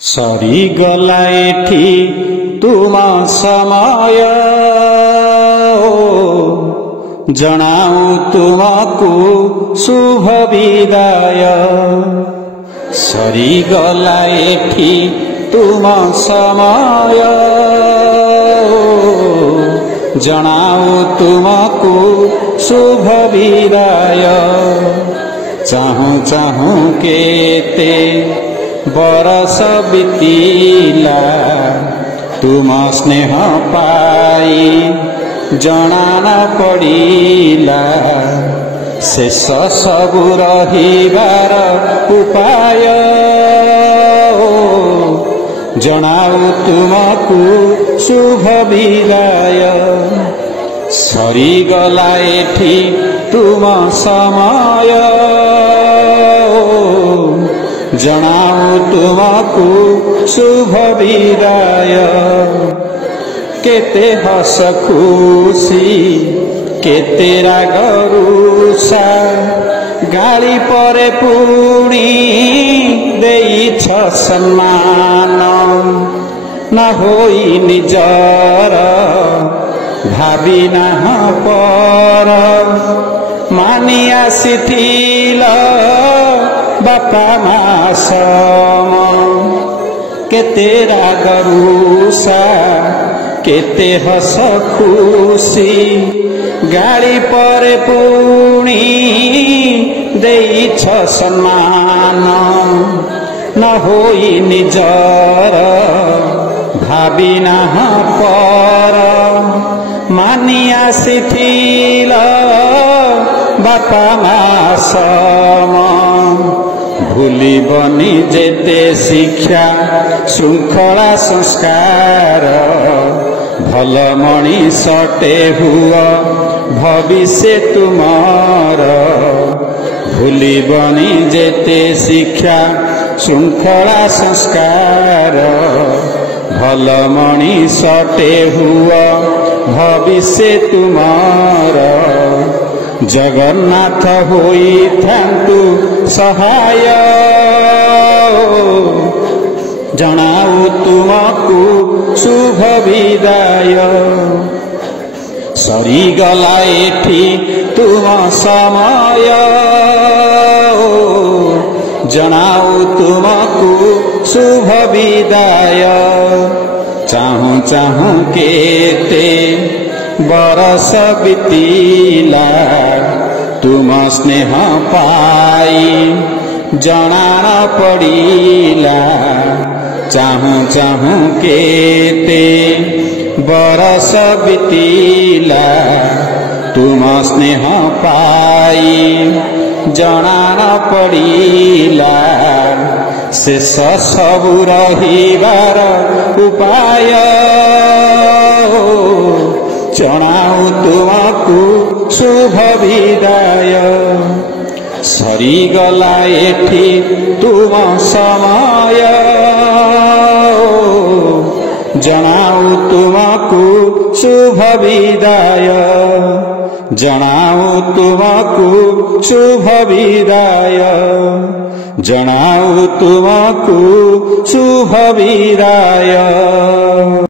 सरीगला एठी तुमा समय जनाऊ तुमको शुभ विदाय। सरीगला एठी तुमा समय जनाऊ तुमको शुभ विदाय। चाहूं चाहूं केते बरस बीतीला तुम स्नेह पाई जना न पड़िला। शेष सबु रहिबार उपाय जनाऊ तुमको शुभ विदाय। सरीगला एठी तुम समय जनाऊ तुमको शुभ विदाय। केते हस खुशी केते राग रुषा गाली परे पुणी देइछ सम्मान। न होई निजर भावी नाह पर मानि आसिथिल बापा मा सम। केते राग रुषा केते हस खुशी गाली परे पुणी देइछ सम्मान। न होई निजर भावी नाह पर मानि आसिथिल बापा मा सम। भूलिबनी जेते शिक्षा श्रृंखला संस्कार भल मणिषटे हुआ भविष्य तुमार। भूलिबनी जेते शिक्षा श्रृंखला संस्कार भल मणिषटे हुआ भविष्य तुमार। जगन्नाथ होई थांतु सहाय जनाऊ तुमको शुभ विदाय। सरीगला एठी तुम समय जनाऊ तुमको शुभ विदाय। चाहूं चाहूं केते बरस बीतीला तुम स्नेह पाई जना न पड़िला। चाहूं चाहूं केते बरस बीतीला तुम स्नेह पाई जना न पड़िला। शेष सबु रहिबार उपाय जनाऊ तुमको शुभ विदाय। सरीगला एठी तुम समय जनाऊ तुमको शुभ विदाय। जनाऊ तुमको शुभ विदाय। जनाऊ तुमको शुभ विदाय।